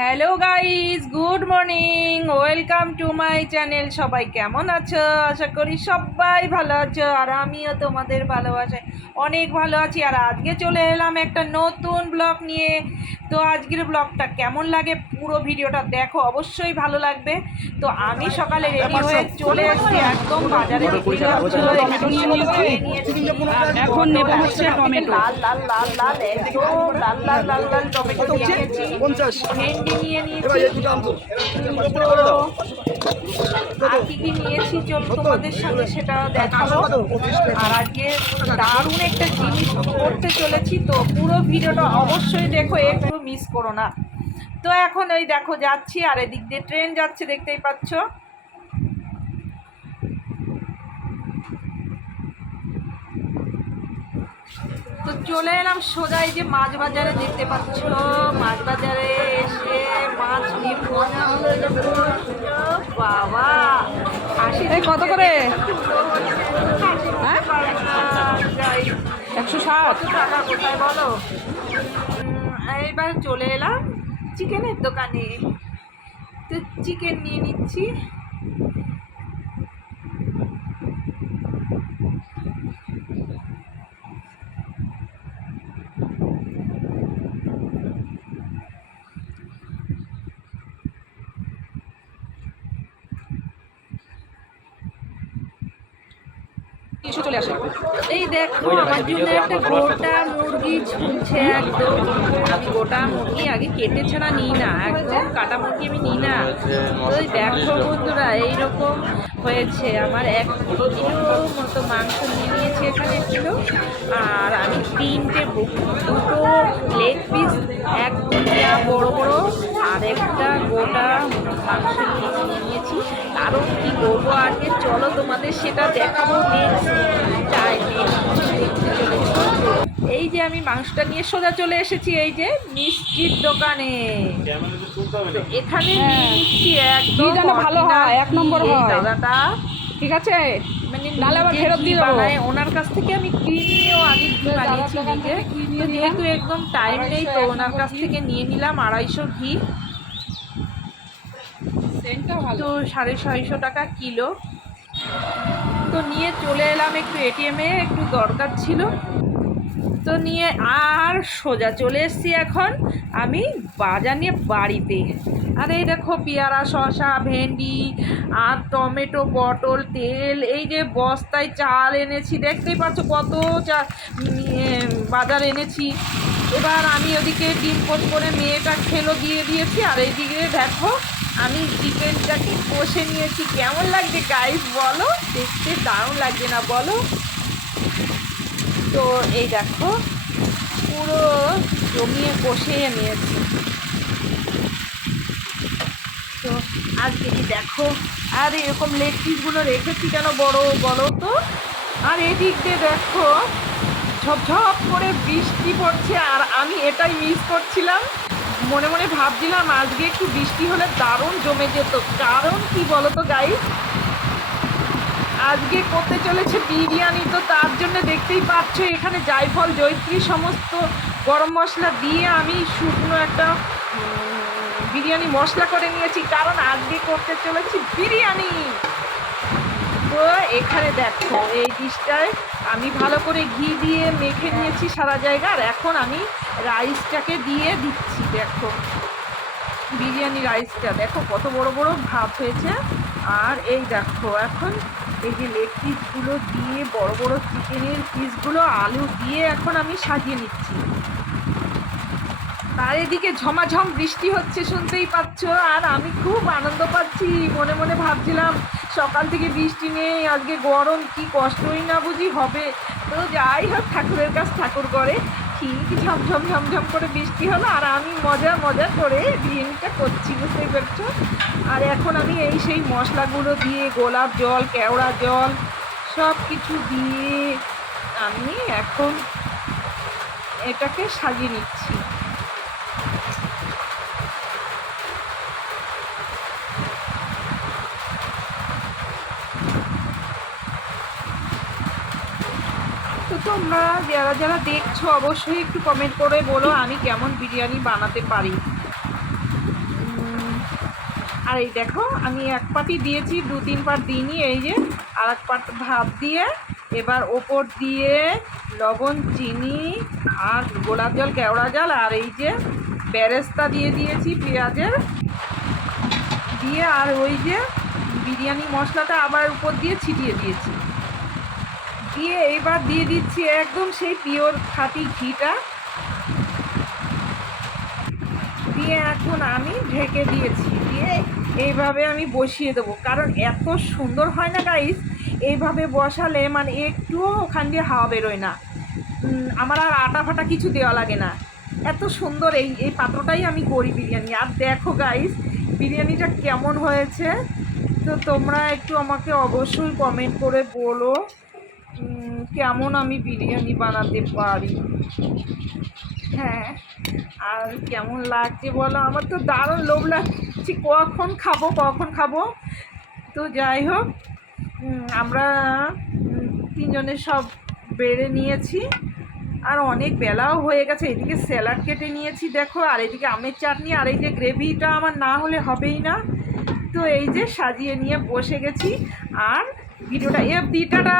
Hello guys, good morning, welcome to my channel. সবাই কেমন আছো? আশা করি সবাই ভালো আছো, আর আমিও তোমাদের ভালোবাসায় অনেক ভালো আছি। আর আজকে চলে এলাম একটা নতুন ব্লগ নিয়ে। তো আজকের ব্লগটা কেমন লাগে পুরো ভিডিওটা দেখো, অবশ্যই ভালো লাগবে। তো আমি সকালে রেডি হয়ে চলে এসেছি একদম বাজারে। এখন নেব হচ্ছে টমেটো। লাল লাল লাল লাল একদম লাল লাল লাল লাল টমেটো নিয়েছি, ভেন্ডি নিয়ে নিয়েছি, আর কি কি নিয়েছি চল তোমাদের সাথে সেটা দেখাবো। আর আজকে দারুণ একটা জিনিস করতে চলেছি, তো পুরো ভিডিওটা অবশ্যই দেখো, একটু মিস করো না। তো এখন ওই দেখো যাচ্ছি, আর এদিক দিয়ে ট্রেন যাচ্ছে, দেখতেই পাচ্ছ। তো চলে এলাম সোজা এই যে মাছ বাজারে, দেখতে পাচ্ছ। মাছ বাজারে এসে মাছ নিয়ে মজা হলো। বাবা এই কত করে? 160 টাকা কোথায় বলো। এইবার চলে এলাম চিকেনের দোকানে, তো চিকেন নিয়ে নিচ্ছি। কিছু চলে আসে। এই দেখো আমার জন্য একটা গোটা মুরগি ঝুলছে একদম। আমি গোটা মুরগি আগে কেটে ছাড়া নিই না, একদম কাটা মুরগি আমি নিই না। তো দেখো বন্ধুরা, এইরকম হয়েছে। আমার 1 কিলো মতো মাংস নিয়ে নিয়েছি এখানে ছিল, আর আমি 2টো লেগ পিস, এক দুটা বড় বড়, আর একটা গোটা মাংস নিয়ে নিয়েছি। কারণ কি করবো আজকে, চলো তোমাদের সেটা দেখাবো নেক্সট টাইমে। এই যে আমি মাংসটা নিয়ে সোজা চলে এসেছি এই যে মিষ্টির দোকানে। এখানে নিয়ে নিচ্ছি একদম ভালো হয়, 1 নম্বর হয় দাদাটা, ঠিক আছে। মানে নালে আবার ফেরত দিয়ে দেবো। ওনার কাছ থেকে আমি কিনেও আগে ঘি বানিয়েছি নিজে। তো যেহেতু একদম টাইম নেই, তো ওনার কাছ থেকে নিয়ে নিলাম 250 ঘি। তো 650 টাকা কিলো। তো নিয়ে চলে এলাম একটু এটিএমে, একটু দরকার ছিল, তো নিয়ে আর সোজা চলে এসেছি এখন আমি বাজার নিয়ে বাড়িতে। আর এই দেখো পেয়ারা, শসা, ভেন্ডি, আর টমেটো, পটল, তেল, এই যে বস্তায় চাল এনেছি, দেখতেই পাচ্ছ কত বাজার এনেছি। এবার আমি ওদিকে ডিম পোচ করে মেয়েটা খেলো, দিয়ে দিয়েছি। আর এইদিকে দেখো আমি চিকেনটাকে কষে নিয়েছি। কেমন লাগছে গাইস বলো, দেখতে দারুণ লাগছে না বলো? তো এই দেখো পুরো জমিয়ে কষিয়ে নিয়েছি। তো আজকে কি দেখো, আর এরকম লেগ পিসগুলো রেখেছি কেন বড় বলো তো? আর এদিক দিয়ে দেখো ঝপঝপ করে বৃষ্টি পড়ছে, আর আমি এটাই মিস করছিলাম। মনে মনে ভাবছিলাম আজকে একটু বৃষ্টি হলে দারুণ জমে যেত। কারণ কি বলো তো গাইস, আজকে করতে চলেছে বিরিয়ানি। তো তার জন্য দেখতেই পাচ্ছ এখানে জায়ফল, জয়ত্রী, সমস্ত গরম মশলা দিয়ে আমি শুকনো একটা বিরিয়ানি মশলা করে নিয়েছি, কারণ আজকে করতে চলেছি বিরিয়ানি। তো এখানে দেখো এই ডিশটায় আমি ভালো করে ঘি দিয়ে মেখে নিয়েছি সারা জায়গা। আর এখন আমি রাইসটাকে দিয়ে দিচ্ছি। দেখো বিরিয়ানি রাইসটা দেখো কত বড় বড় ভাত হয়েছে। আর এই দেখো এখন এই যে লেগ পিসগুলো দিয়ে, বড় বড় চিকেনের পিসগুলো আলু দিয়ে এখন আমি সাজিয়ে নিচ্ছি। আর এদিকে ঝমাঝম বৃষ্টি হচ্ছে, শুনতেই পাচ্ছ। আর আমি খুব আনন্দ পাচ্ছি, মনে মনে ভাবছিলাম সকাল থেকে বৃষ্টি নেই, আজকে গরম, কি কষ্টই না বুঝি হবে। তো যাই হোক, ঠাকুরের কাছ ঠাকুর করে ঠিক ঝমঝম ঝমঝম করে বৃষ্টি হলো, আর আমি মজা মজা করে বিরিয়ানিটা করছি, বুঝতেই পারছো। আর এখন আমি এই সেই মশলাগুলো দিয়ে, গোলাপ জল, কেওড়া জল, সব কিছু দিয়ে আমি এখন এটাকে সাজিয়ে নিচ্ছি। তো তোমরা যারা যারা দেখছো অবশ্যই একটু কমেন্ট করে বলো আমি কেমন বিরিয়ানি বানাতে পারি। আর এই দেখো আমি এক পাটি দিয়েছি, 2-3 পাট দিইনি, এই যে আর এক পাট ভাত দিয়ে এবার ওপর দিয়ে লবণ, চিনি আর গোলাপ জল, কেওড়া জল আর এই যে বেরেস্তা দিয়ে দিয়েছি পেঁয়াজের দিয়ে, আর ওই যে বিরিয়ানি মশলাটা আবার উপর দিয়ে ছিটিয়ে দিয়েছি, দিয়ে এইবার দিয়ে দিচ্ছি একদম সেই পিওর খাঁটি ঘিটা দিয়ে এখন আমি ঢেকে দিয়েছি, দিয়ে এইভাবে আমি বসিয়ে দেবো। কারণ এত সুন্দর হয় না গাইস, এইভাবে বসালে মানে একটুও ওখান দিয়ে হাওয়া বেরোয় না, আমার আর আটা ফাটা কিছু দেওয়া লাগে না, এত সুন্দর এই পাত্রটাই আমি করি বিরিয়ানি। আর দেখো গাইস বিরিয়ানিটা কেমন হয়েছে, তো তোমরা একটু আমাকে অবশ্যই কমেন্ট করে বলো কেমন আমি বিরিয়ানি বানাতে পারি। হ্যাঁ, আর কেমন লাগছে বলো, আমার তো দারুণ লোভ লাগছে, কখন খাবো। তো যাই হোক, আমরা তিনজনে সব বেড়ে নিয়েছি, আর অনেক বেলাও হয়ে গেছে। এদিকে স্যালাড কেটে নিয়েছি দেখো, আর এদিকে আমের চাটনি, আর এই যে গ্রেভিটা আমার না হলে হবেই না। তো এই যে সাজিয়ে নিয়ে বসে গেছি, আর ভিডিওটা টাটা।